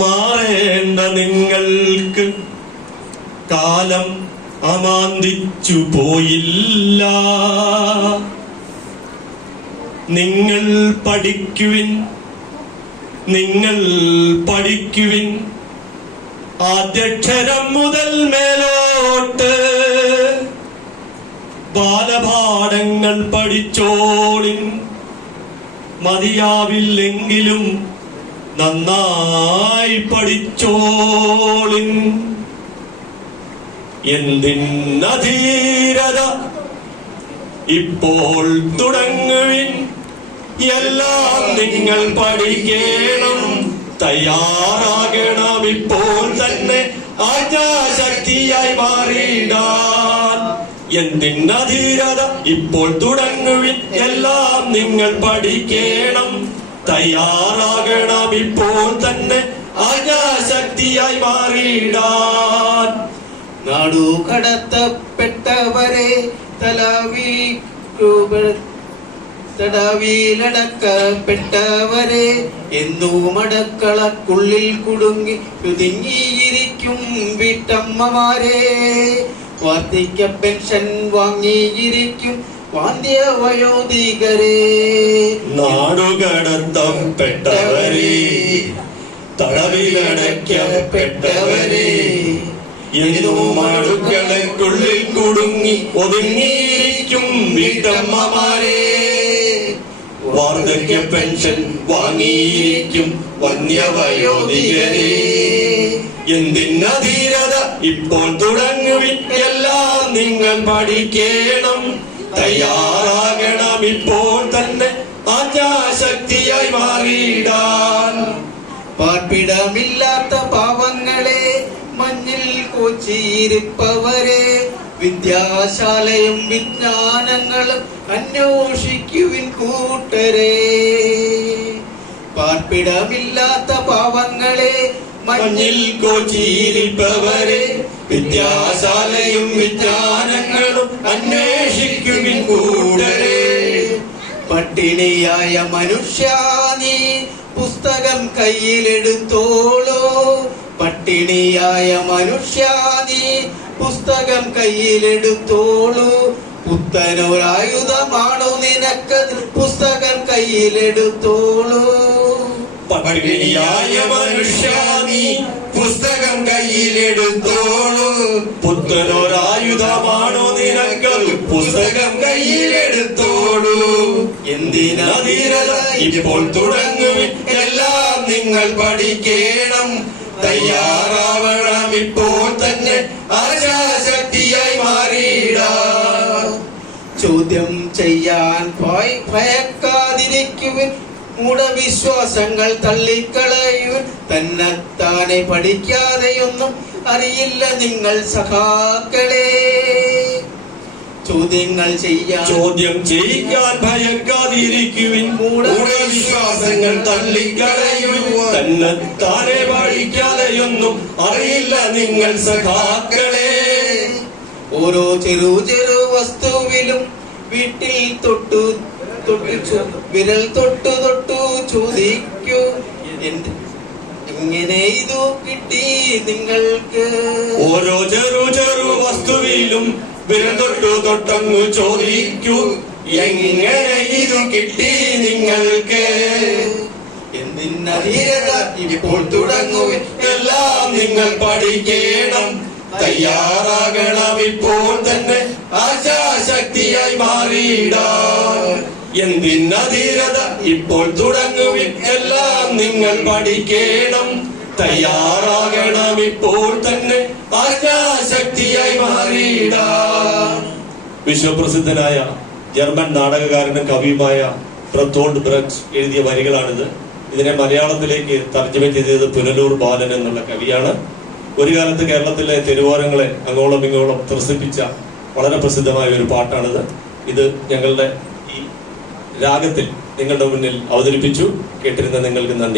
മാറേണ്ട നിങ്ങൾക്ക് കാലം അമാന്തിച്ചു പോയില്ല. നിങ്ങൾ പഠിക്കുവിൻ, നിങ്ങൾ പഠിക്കുവിൻ, ആദ്യക്ഷരം മുതൽ മേലോട്ട് ബാലപാഠങ്ങൾ പഠിച്ചോളിൻ. മതിയാവില്ലെങ്കിലും നന്നായി പഠിച്ചോളിൻ. എന്തിനധീരത ഇപ്പോൾ തുടങ്ങുവിൻ, എല്ലാം നിങ്ങൾ പഠിക്കണം. തയ്യാറാകണം ഇപ്പോൾ തന്നെ ആജ്ഞാശക്തിയായി മാറിയിടാൻ. എന്തിനധീരത ഇപ്പോൾ തുടങ്ങുവിൻ, എല്ലാം നിങ്ങൾ പഠിക്കണം. തയ്യാറാകണം ഇപ്പോൾ തന്നെ ആജ്ഞാശക്തിയായി മാറിയിടാൻ. നാടു കടത്തപ്പെട്ടവരെ തടവിലടക്കപ്പെട്ടവരെ എന്നും അടക്കളക്കുള്ളിൽ കുടുങ്ങി ഒതുങ്ങിയിരിക്കും വീട്ടമ്മമാരെ. വാർദ്ധക്യ പെൻഷൻ വാങ്ങിയിരിക്കും വാന്ധ്യവയോധികരെ. നാടുകടത്തപ്പെട്ടവരെ, തടവിലടക്കപ്പെട്ടവരെ, എന്നും അടുക്കളക്കുള്ളിൽ കുടുങ്ങി ഒതുങ്ങിയിരിക്കും വീട്ടമ്മമാരെ. വാർദ്ധക്യ പെൻഷൻ വാങ്ങിയിരിക്കും വന്യവയോധികരെ. എന്തിനധീരത ഇപ്പോൾ തുടങ്ങുവിൻ, എല്ലാം നിങ്ങൾ പഠിക്കണം. തയ്യാറാകണം ഇപ്പോൾ തന്നെ ആജ്ഞാശക്തിയായി മാറിയിടാൻ. പാർപ്പിടമില്ലാത്ത പാവങ്ങളെ, മഞ്ഞിൽ കോച്ചിയിരിപ്പവരെ, വിദ്യാശാലയും വിജ്ഞാനങ്ങളും അന്വേഷിക്കുവിൻ കൂട്ടരെ. പാർപ്പിടമില്ലാത്ത പാവങ്ങളെ, മഞ്ഞിൽ കോച്ചിയിരിപ്പവരെ, വിദ്യാശാലയും വിജ്ഞാനങ്ങളും അന്വേഷിക്കുവിൻ കൂട്ടരെ. പട്ടിണിയായ മനുഷ്യ നീ പുസ്തകം കയ്യിലെടുത്തോളൂ. പട്ടിണിയായ മനുഷ്യ നീ പുസ്തകം കയ്യിലെടുത്തോളൂ. പുത്തനൊരായുധമാണു നിനക്കത്, പുസ്തകം കയ്യിലെടുത്തോളൂ. പട്ടിണിയായ മനുഷ്യ നീ പുസ്തകം കയ്യിലെടുത്തോളൂ. പുത്തനൊരായുധമാണോ നിനക്കത്, പുസ്തകം കയ്യിലെടുത്തോളൂ. എന്തിനധീരത ഇപ്പോൾ തുടങ്ങുവിൻ, എല്ലാം നിങ്ങൾ പഠിക്കണം. തയ്യാറാവണം ഇപ്പോൾ തന്നെ ആശാശക്തിയായി മാറിയിടാം. ചോദ്യം ചെയ്യാൻ ഭയക്കാതിരിക്കുവിൻ, മൂഢവിശ്വാസങ്ങൾ തള്ളിക്കളയുവിൻ. തന്നെത്താനെ പഠിക്കാതെയൊന്നും അറിയില്ല നിങ്ങൾ സഖാക്കളെ. ചോദ്യം ചെയ്യാൻ ഭയക്കാതിരിക്കുവിൻ, മൂഢവിശ്വാസങ്ങൾ തള്ളിക്കളയുവിൻ. തന്നെത്താനെ പഠിക്കാതെയൊന്നും അറിയില്ല നിങ്ങൾ സഖാക്കളെ. ഓരോ ചെറു ചെറു വസ്തുവിലും വീട്ടിൽ വിരൽ തൊട്ടു ചോദിക്കൂ, എങ്ങനെ ഇതു കിട്ടി നിങ്ങൾക്ക്? ഓരോ ചെറു വസ്തുവിലും വിരൽ തൊട്ടങ്ങു ചോദിക്കൂ, എങ്ങനെ ഇതു കിട്ടി നിങ്ങൾക്ക്? എന്തിനധീരത ഇപ്പോൾ തുടങ്ങുവിൻ, എല്ലാം നിങ്ങൾ പഠിക്കണം. തയ്യാറാകണം ഇപ്പോൾ തന്നെ ആശാശക്തിയായി മാറിയിടാൻ. എന്തിനധീരത ഇപ്പോൾ തുടങ്ങുവിൻ, എല്ലാം നിങ്ങൾ പഠിക്കണം. തയ്യാറാകണം ഇപ്പോൾ തന്നെ ആശാശക്തിയായി മാറിയിടാൻ. വിശ്വപ്രസിദ്ധനായ ജർമ്മൻ നാടകകാരനും കവിയുമായ ബെർത്തോൾഡ് ബ്രെക്റ്റ് എഴുതിയ വരികളാണിത്. ഇതിനെ മലയാളത്തിലേക്ക് തർജ്ജമ ചെയ്തത് പുനലൂർ ബാലൻ എന്നുള്ള കവിയാണ്. ഒരു കാലത്ത് കേരളത്തിലെ തെരുവോരങ്ങളെ അങ്ങോളം ഇങ്ങോളം ത്രസിപ്പിച്ച വളരെ പ്രസിദ്ധമായ ഒരു പാട്ടാണിത്. ഇത് ഞങ്ങളുടെ ഈ രാഗത്തിൽ നിങ്ങളുടെ മുന്നിൽ അവതരിപ്പിച്ചു. കേട്ടിരുന്ന നിങ്ങൾക്ക് നന്ദി.